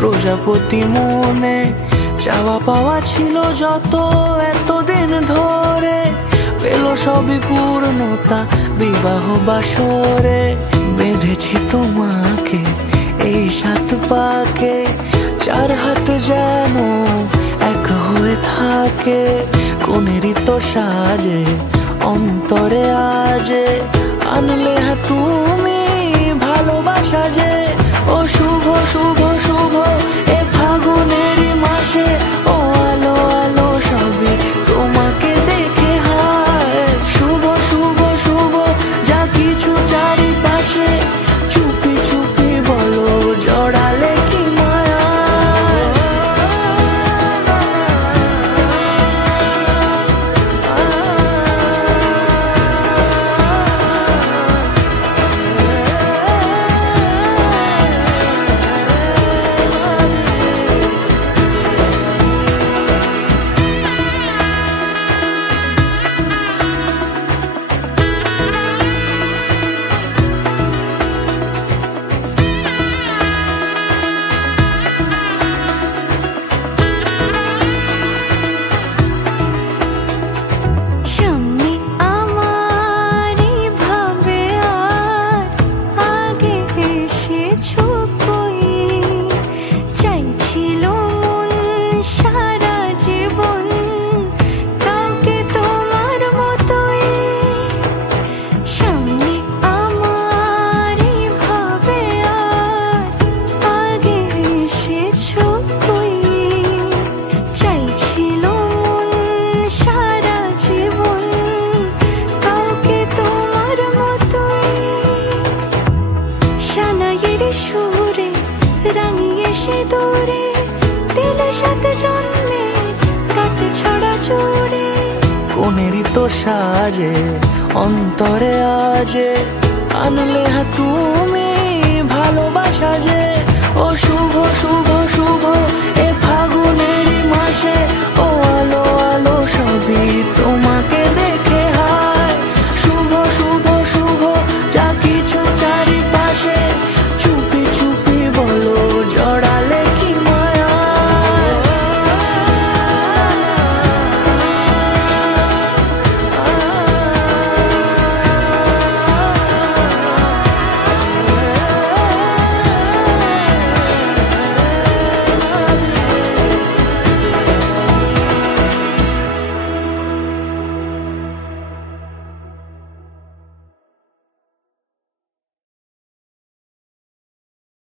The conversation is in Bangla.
প্রজাপতি মনে চাওয়া পাওয়া ছিল যত এতদিন ধরে, পেল সবই পূর্ণতা বিবাহ বাসরে। বেঁধেছি তোমাকে এই 7 পাকে, 4 হাত যেন এক হয়ে থাকে। কোনেরই তো সাজে অন্তরে আজে, আনলে তুমি ভালোবাসা যে। ও শুভ শুভ শুভ এ ফাগুনেরই মাসে, ও আলো আলো সবই তোমাকে দেখে হায়। শুভ শুভ শুভ যা কিছু চারিপাশে, চুপি চুপি বলো জড়ালে কি মায়া। কোনেরই তো সাজে অন্তরে আজে, আনলে তুমি ভালোবাসা যে। ও শুভ শুভ শুভ এ ফাগুনেরই মাসে, ও আলো আলো